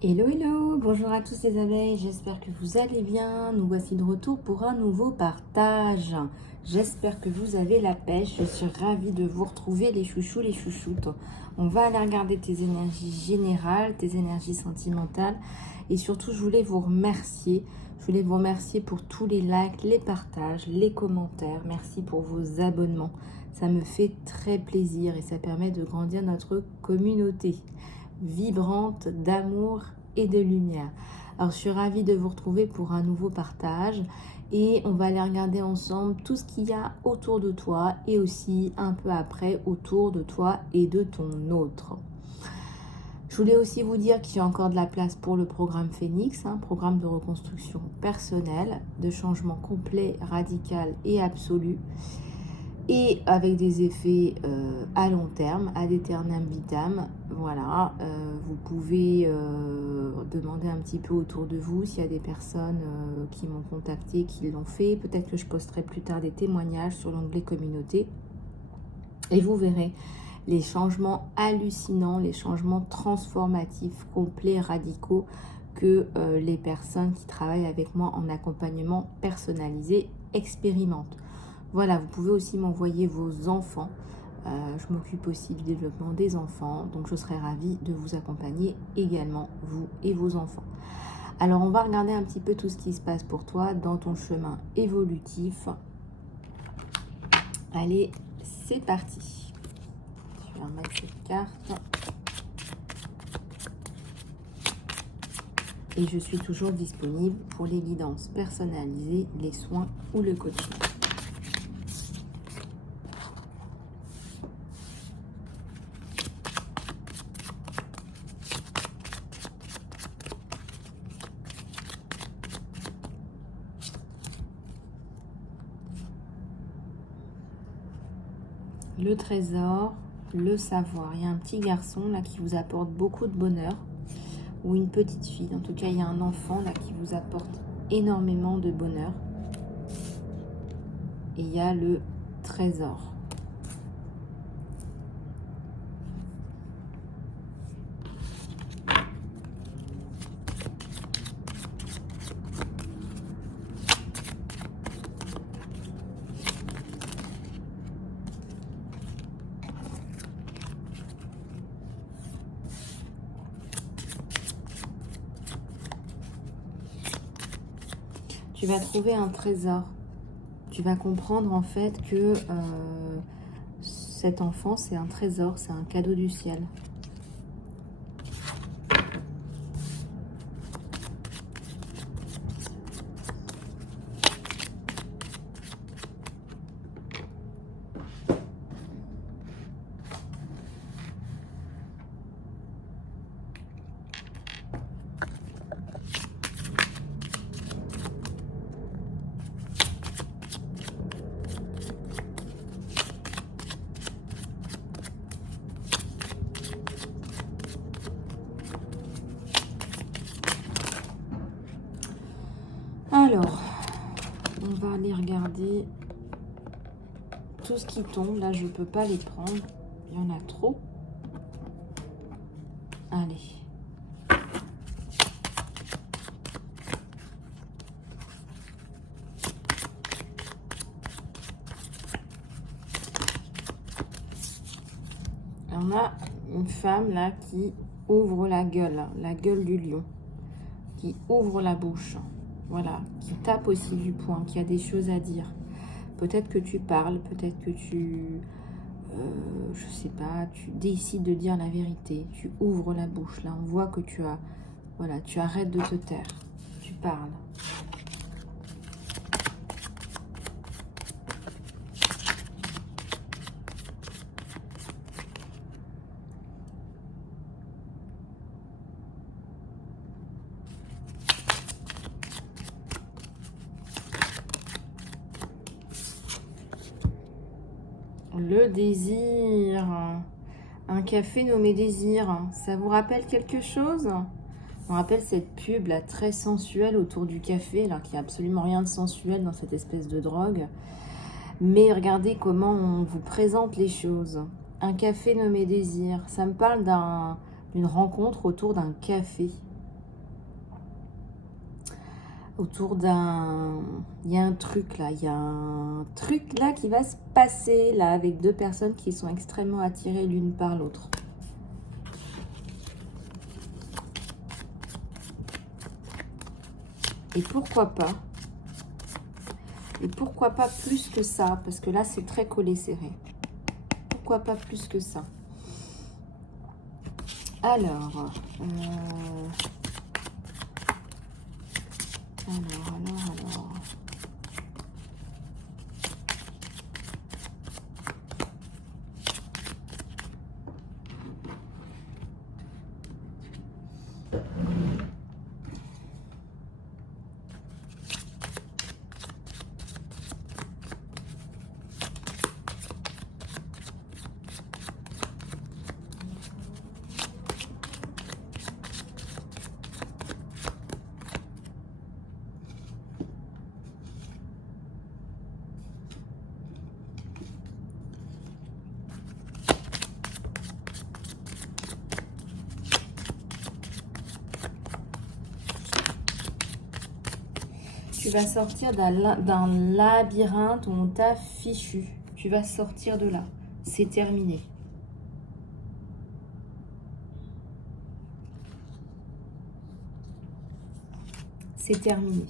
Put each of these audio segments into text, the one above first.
Hello, hello, bonjour à tous les abeilles, j'espère que vous allez bien. Nous voici de retour pour un nouveau partage. J'espère que vous avez la pêche, je suis ravie de vous retrouver les chouchous, les chouchoutes. On va aller regarder tes énergies générales, tes énergies sentimentales et surtout je voulais vous remercier. Je voulais vous remercier pour tous les likes, les partages, les commentaires. Merci pour vos abonnements. Ça me fait très plaisir et ça permet de grandir notre communauté vibrante d'amour et de lumière. Alors je suis ravie de vous retrouver pour un nouveau partage et on va aller regarder ensemble tout ce qu'il y a autour de toi et aussi un peu après autour de toi et de ton autre. Je voulais aussi vous dire qu'il y a encore de la place pour le programme Phoenix, programme de reconstruction personnelle, de changement complet, radical et absolu, et avec des effets à long terme, ad aeternam vitam. Voilà, vous pouvez demander un petit peu autour de vous s'il y a des personnes qui m'ont contacté, qui l'ont fait. Peut-être que je posterai plus tard des témoignages sur l'onglet communauté. Et vous verrez les changements hallucinants, les changements transformatifs, complets, radicaux que les personnes qui travaillent avec moi en accompagnement personnalisé expérimentent. Voilà, vous pouvez aussi m'envoyer vos enfants. Je m'occupe aussi du développement des enfants, donc je serai ravie de vous accompagner également, vous et vos enfants. Alors, on va regarder un petit peu tout ce qui se passe pour toi dans ton chemin évolutif. Allez, c'est parti. Je vais remettre cette carte. Et je suis toujours disponible pour les guidances personnalisées, les soins ou le coaching. Le trésor, le savoir. Il y a un petit garçon là qui vous apporte beaucoup de bonheur, ou une petite fille. En tout cas, il y a un enfant là qui vous apporte énormément de bonheur. Et il y a le trésor. Tu vas trouver un trésor. Tu vas comprendre en fait que cet enfant, c'est un trésor, c'est un cadeau du ciel. Alors, on va aller regarder tout ce qui tombe. Là, je ne peux pas les prendre. Il y en a trop. Allez. On a une femme là qui ouvre la gueule du lion, qui ouvre la bouche. Voilà, qui tape aussi du poing, qui a des choses à dire. Peut-être que tu parles, peut-être que je sais pas, tu décides de dire la vérité. Tu ouvres la bouche. Là, on voit que voilà, tu arrêtes de te taire. Tu parles. Le désir. Un café nommé Désir. Ça vous rappelle quelque chose? On rappelle cette pub là très sensuelle autour du café, alors qu'il n'y a absolument rien de sensuel dans cette espèce de drogue. Mais regardez comment on vous présente les choses. Un café nommé Désir. Ça me parle d'une rencontre autour d'un café. autour d'un... Il y a un truc là, il y a un truc là qui va se passer là avec deux personnes qui sont extrêmement attirées l'une par l'autre. Et pourquoi pas? Et pourquoi pas plus que ça? Parce que là, c'est très collé serré. Pourquoi pas plus que ça? Alors... Alors... Tu vas sortir d'un labyrinthe où on t'a fichu. Tu vas sortir de là. C'est terminé. C'est terminé.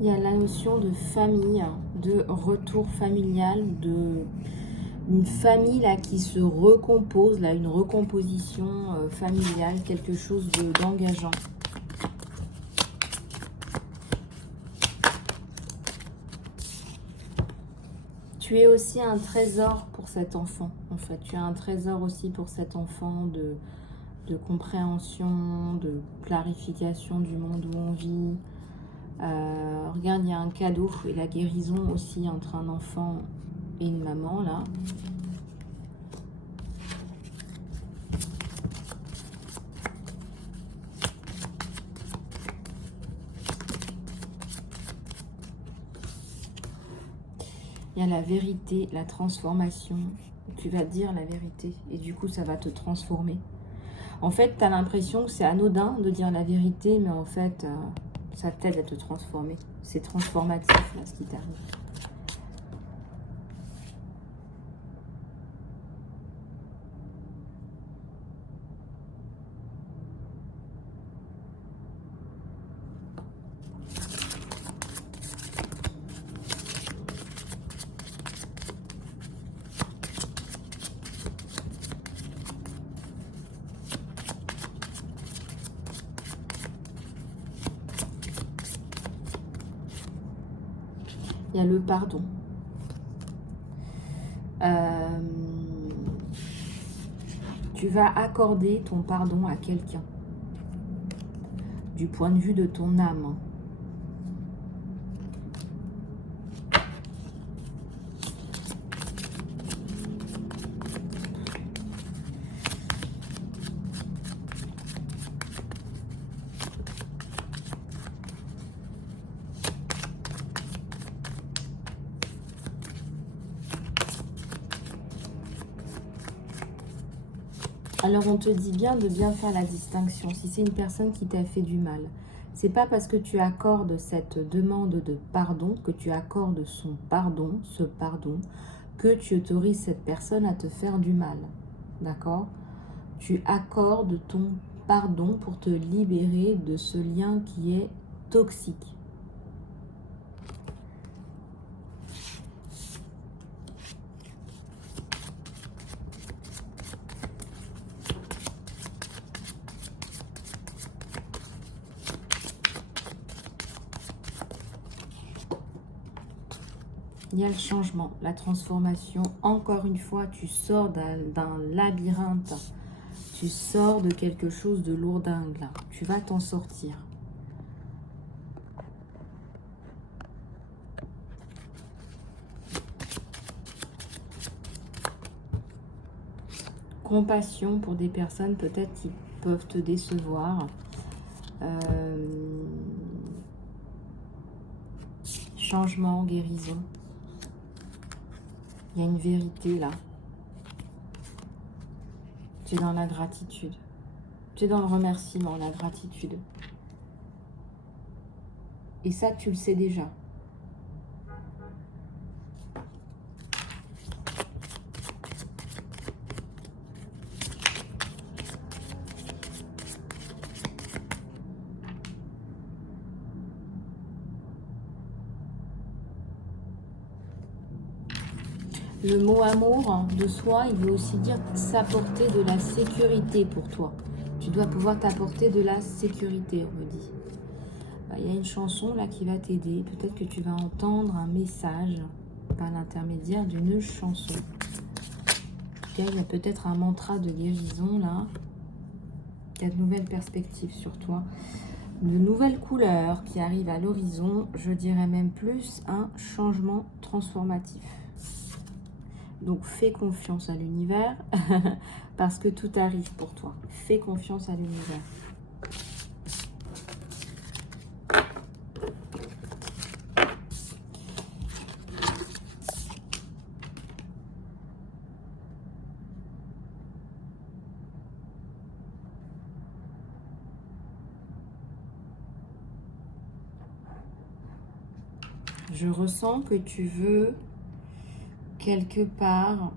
Il y a la notion de famille, de retour familial, de une famille là qui se recompose, là une recomposition familiale, quelque chose d'engageant. Tu es aussi un trésor pour cet enfant, en fait. Tu as un trésor aussi pour cet enfant de compréhension, de clarification du monde où on vit. Regarde, il y a un cadeau et la guérison aussi entre un enfant et une maman, là. Il y a la vérité, la transformation. Tu vas dire la vérité et du coup, ça va te transformer. En fait, tu as l'impression que c'est anodin de dire la vérité, mais en fait, ça t'aide à te transformer. C'est transformatif, là, ce qui t'arrive. Il y a le pardon. Tu vas accorder ton pardon à quelqu'un du point de vue de ton âme. Alors, on te dit bien de bien faire la distinction. Si c'est une personne qui t'a fait du mal, C'est pas parce que tu accordes cette demande de pardon, que tu accordes son pardon, ce pardon, que tu autorises cette personne à te faire du mal. D'accord? Tu accordes ton pardon pour te libérer de ce lien qui est toxique. Il y a le changement, la transformation. Encore une fois, tu sors d'un labyrinthe. Tu sors de quelque chose de lourdingue, là. Tu vas t'en sortir. Compassion pour des personnes peut-être qui peuvent te décevoir. Changement, guérison. Il y a une vérité là. Tu es dans la gratitude. Tu es dans le remerciement, la gratitude. Et ça, tu le sais déjà. Le mot amour de soi, il veut aussi dire s'apporter de la sécurité pour toi. Tu dois pouvoir t'apporter de la sécurité, on me dit. Il y a une chanson là qui va t'aider. Peut-être que tu vas entendre un message par l'intermédiaire d'une chanson. Il y a peut-être un mantra de guérison là. Il y a de nouvelles perspectives sur toi. De nouvelles couleurs qui arrivent à l'horizon. Je dirais même plus un changement transformatif. Donc, fais confiance à l'univers parce que tout arrive pour toi. Fais confiance à l'univers. Je ressens que tu veux quelque part,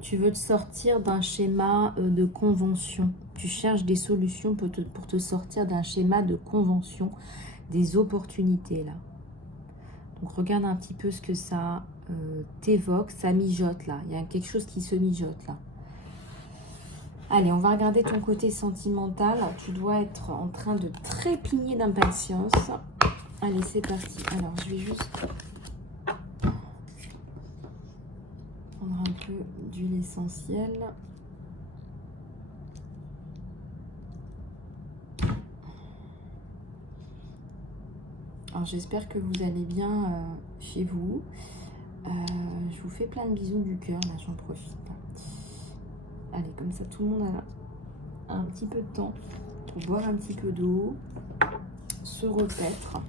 tu veux te sortir d'un schéma de convention. Tu cherches des solutions pour te sortir d'un schéma de convention, des opportunités là. Donc regarde un petit peu ce que ça t'évoque, ça mijote là. Il y a quelque chose qui se mijote là. Allez, on va regarder ton côté sentimental. Tu dois être en train de trépigner d'impatience. Allez, c'est parti. Alors, je vais juste prendre un peu d'huile essentielle. Alors, j'espère que vous allez bien chez vous. Je vous fais plein de bisous du cœur, là, j'en profite. Allez, comme ça, tout le monde a un petit peu de temps pour boire un petit peu d'eau, se repaître.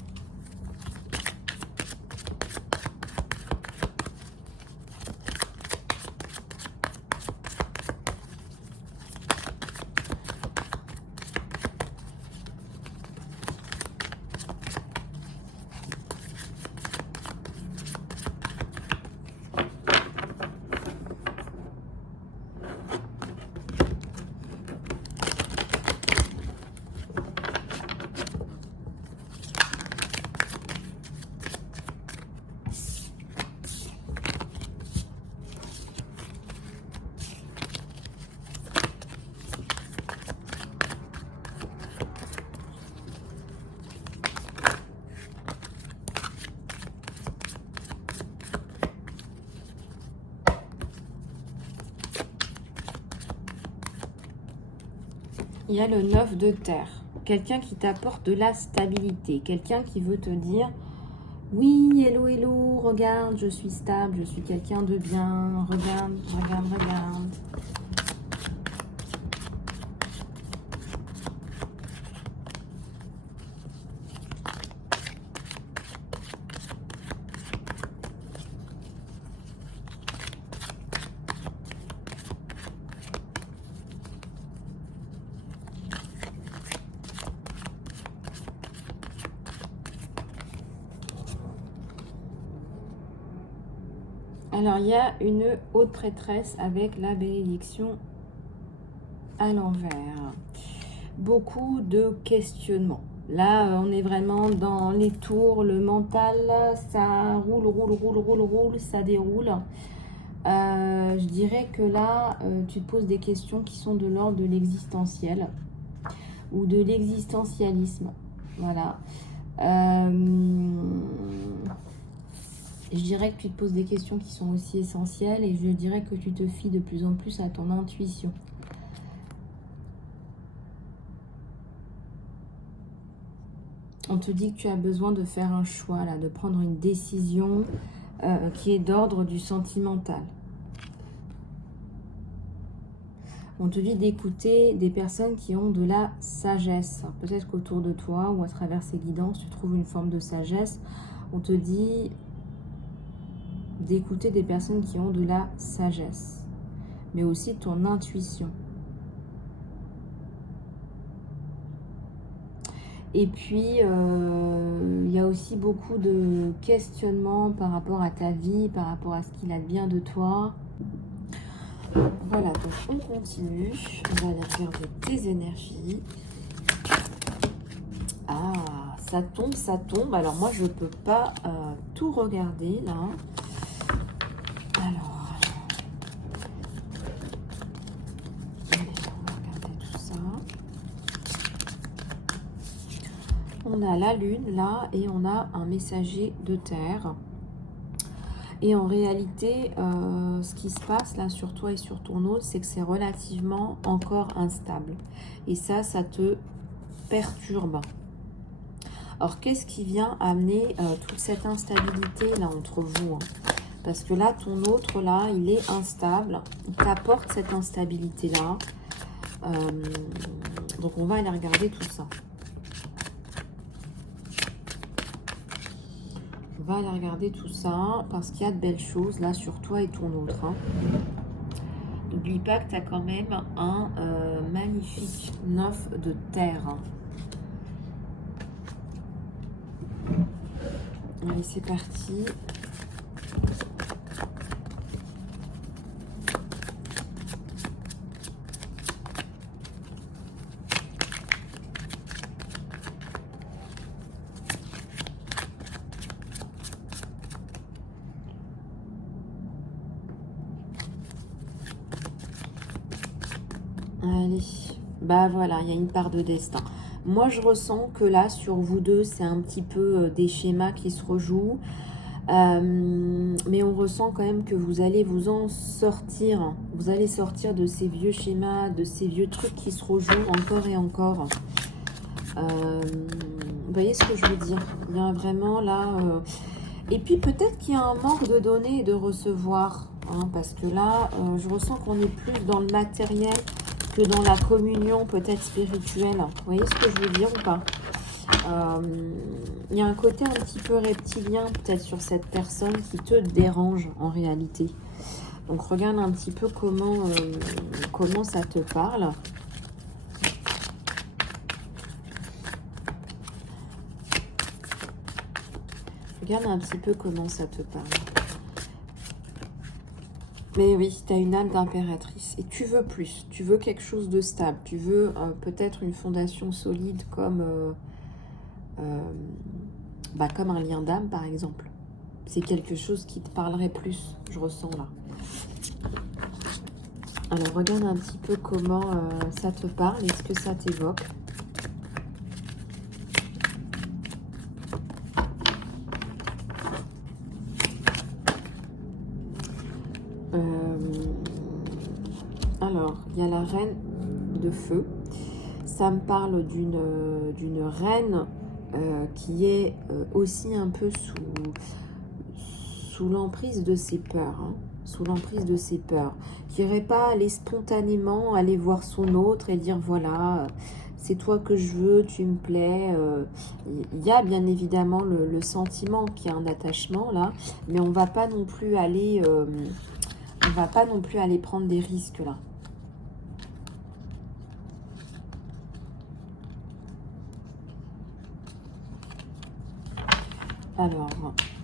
Il y a le 9 de terre. Quelqu'un qui t'apporte de la stabilité. Quelqu'un qui veut te dire, oui, hello, hello, regarde, je suis stable, je suis quelqu'un de bien. Regarde, regarde, regarde. Alors, il y a une haute prêtresse avec la bénédiction à l'envers. Beaucoup de questionnements. Là, on est vraiment dans les tours, le mental, ça roule, ça déroule. Je dirais que là, tu te poses des questions qui sont de l'ordre de l'existentiel ou de l'existentialisme. Voilà. Je dirais que tu te poses des questions qui sont aussi essentielles et je dirais que tu te fies de plus en plus à ton intuition. On te dit que tu as besoin de faire un choix, là, de prendre une décision qui est d'ordre du sentimental. On te dit d'écouter des personnes qui ont de la sagesse. Peut-être qu'autour de toi ou à travers ces guidances, tu trouves une forme de sagesse. On te dit d'écouter des personnes qui ont de la sagesse, mais aussi ton intuition. Et puis, il y a aussi beaucoup de questionnements par rapport à ta vie, par rapport à ce qu'il a de bien de toi. Voilà, donc on continue. On va aller regarder tes énergies. Ah, ça tombe, ça tombe. Alors moi, je ne peux pas tout regarder là. Alors, allez, on va regarder tout ça. On a la lune là et on a un messager de terre. Et en réalité, ce qui se passe là sur toi et sur ton autre, c'est que c'est relativement encore instable. Et ça te perturbe. Alors, qu'est-ce qui vient amener toute cette instabilité là entre vous, hein? Parce que là, ton autre là, il est instable. Il t'apporte cette instabilité là. Donc, on va aller regarder tout ça. On va aller regarder tout ça parce qu'il y a de belles choses là sur toi et ton autre, hein. N'oublie pas que tu as quand même un magnifique 9 de terre. Allez, c'est parti. Allez, bah voilà, il y a une part de destin. Moi, je ressens que là, sur vous deux, c'est un petit peu des schémas qui se rejouent. Mais on ressent quand même que vous allez vous en sortir. Vous allez sortir de ces vieux schémas, de ces vieux trucs qui se rejouent encore et encore. Vous voyez ce que je veux dire? Il y a vraiment là... Et puis peut-être qu'il y a un manque de donner et de recevoir. Hein, parce que là, je ressens qu'on est plus dans le matériel que dans la communion peut-être spirituelle. Vous voyez ce que je veux dire ou pas? Il y a un côté un petit peu reptilien peut-être sur cette personne qui te dérange en réalité. Donc regarde un petit peu comment ça te parle. Regarde un petit peu comment ça te parle. Mais oui, tu as une âme d'impératrice. Et tu veux plus. Tu veux quelque chose de stable. Tu veux peut-être une fondation solide comme un lien d'âme, par exemple. C'est quelque chose qui te parlerait plus, je ressens là. Alors, regarde un petit peu comment ça te parle. Est-ce que ça t'évoque ? Alors, il y a la reine de feu. Ça me parle d'une reine qui est aussi un peu sous l'emprise de ses peurs. Hein, sous l'emprise de ses peurs. Qui n'irait pas aller spontanément aller voir son autre et dire voilà, c'est toi que je veux, tu me plais. Il y a bien évidemment le sentiment qu'il y a un attachement là, mais on va pas non plus aller... on va pas non plus aller prendre des risques là. Alors,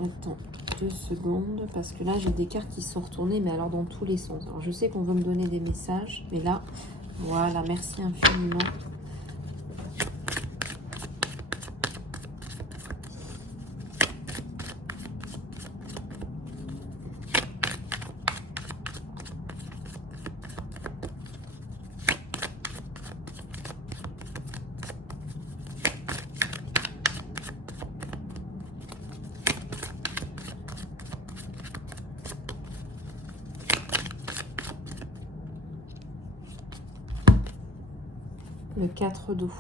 attends, 2 secondes, parce que là, j'ai des cartes qui sont retournées, mais alors dans tous les sens. Alors, je sais qu'on veut me donner des messages, mais là, voilà, merci infiniment. Le 4 d'eau.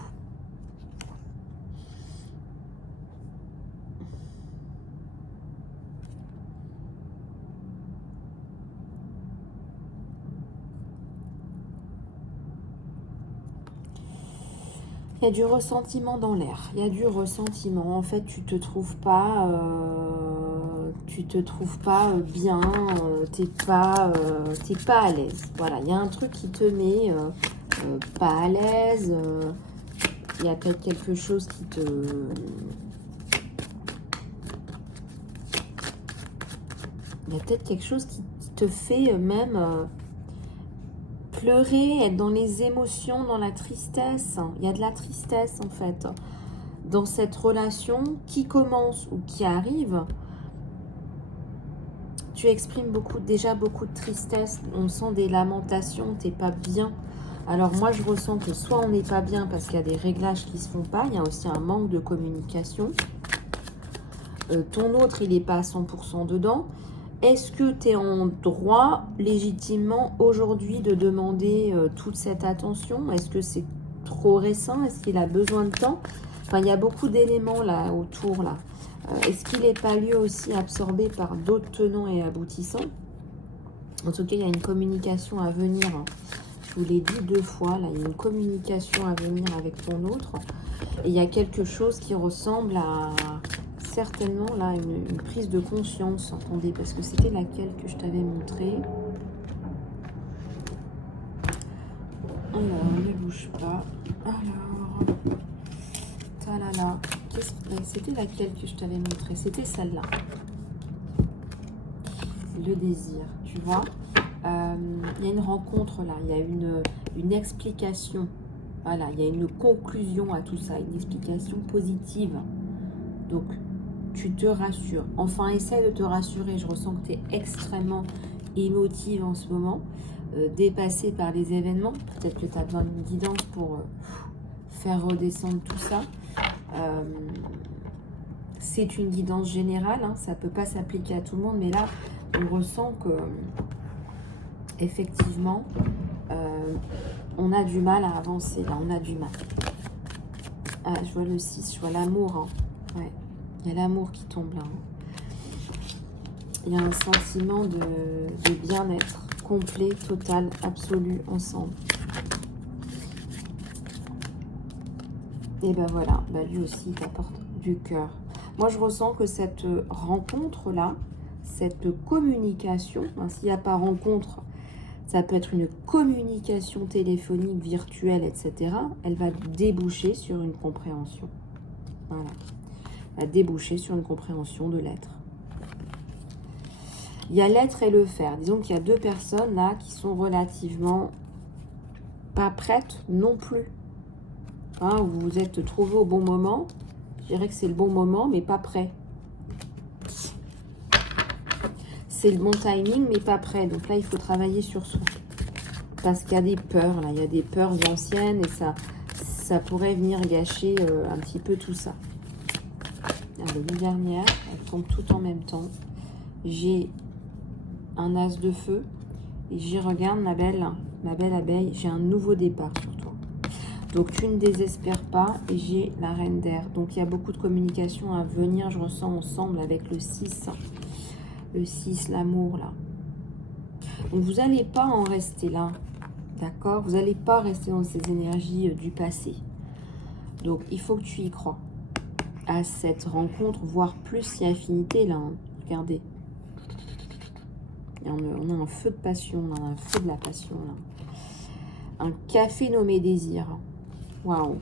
Il y a du ressentiment dans l'air. Il y a du ressentiment. En fait, tu te trouves pas bien. T'es pas à l'aise. Voilà, il y a un truc qui te met pas à l'aise. Il y a peut-être quelque chose qui te... Il y a peut-être quelque chose qui te fait même pleurer, être dans les émotions, dans la tristesse. Il y a de la tristesse en fait. Dans cette relation qui commence ou qui arrive, tu exprimes déjà beaucoup de tristesse. On sent des lamentations, t'es pas bien. Alors moi je ressens que soit on n'est pas bien parce qu'il y a des réglages qui se font pas, il y a aussi un manque de communication. Ton autre il n'est pas à 100% dedans. Est-ce que tu es en droit légitimement aujourd'hui de demander toute cette attention? Est-ce que c'est trop récent? Est-ce qu'il a besoin de temps? Enfin, il y a beaucoup d'éléments là autour là. Est-ce qu'il n'est pas lui aussi absorbé par d'autres tenants et aboutissants? En tout cas, il y a une communication à venir. Je vous l'ai dit 2 fois, là, il y a une communication à venir avec ton autre. Et il y a quelque chose qui ressemble à certainement là une prise de conscience. Attendez, parce que c'était laquelle que je t'avais montré. Alors, ne bouge pas. Alors, talala. C'était laquelle que je t'avais montré? C'était celle-là. Le désir, tu vois. Il y a une rencontre là, il y a une explication. Voilà, il y a une conclusion à tout ça, une explication positive. Donc, tu te rassures. Enfin, essaie de te rassurer. Je ressens que tu es extrêmement émotive en ce moment, dépassée par les événements. Peut-être que tu as besoin d'une guidance pour faire redescendre tout ça. C'est une guidance générale, hein, ça ne peut pas s'appliquer à tout le monde, mais là, on ressent que, effectivement, on a du mal à avancer. Là, on a du mal. Ah, je vois le 6, je vois l'amour. Hein. Ouais. Il y a l'amour qui tombe là. Il y a un sentiment de bien-être complet, total, absolu, ensemble. Et ben voilà, bah lui aussi, il t'apporte du cœur. Moi, je ressens que cette rencontre-là, cette communication, hein, s'il n'y a pas rencontre, ça peut être une communication téléphonique, virtuelle, etc. Elle va déboucher sur une compréhension. Voilà. Elle va déboucher sur une compréhension de l'être. Il y a l'être et le faire. Disons qu'il y a 2 personnes là qui sont relativement pas prêtes non plus. Hein, vous vous êtes trouvés au bon moment. Je dirais que c'est le bon moment, mais pas prêt. C'est le bon timing, mais pas prêt. Donc là, il faut travailler sur soi. Parce qu'il y a des peurs, là. Il y a des peurs anciennes et ça pourrait venir gâcher un petit peu tout ça. Alors, les dernières, elles tombent toutes en même temps. J'ai un as de feu et j'y regarde, ma belle abeille, j'ai un nouveau départ sur toi. Donc, tu ne désespères pas et j'ai la reine d'air. Donc, il y a beaucoup de communication à venir, je ressens ensemble avec le 6. Le 6, l'amour, là. Donc, vous n'allez pas en rester là, d'accord? Vous n'allez pas rester dans ces énergies du passé. Donc, il faut que tu y crois à cette rencontre, voire plus si affinité, là. Hein. Regardez. Et on a un feu de passion, on a un feu de la passion, là. Un café nommé désir. Waouh.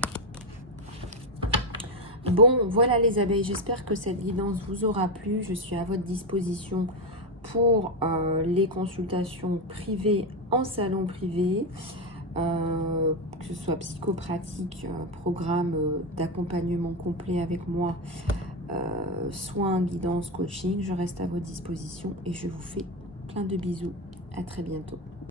Bon, voilà les abeilles, j'espère que cette guidance vous aura plu. Je suis à votre disposition pour les consultations privées en salon privé, que ce soit psychopratique, programme d'accompagnement complet avec moi, soins, guidance, coaching. Je reste à votre disposition et je vous fais plein de bisous. À très bientôt.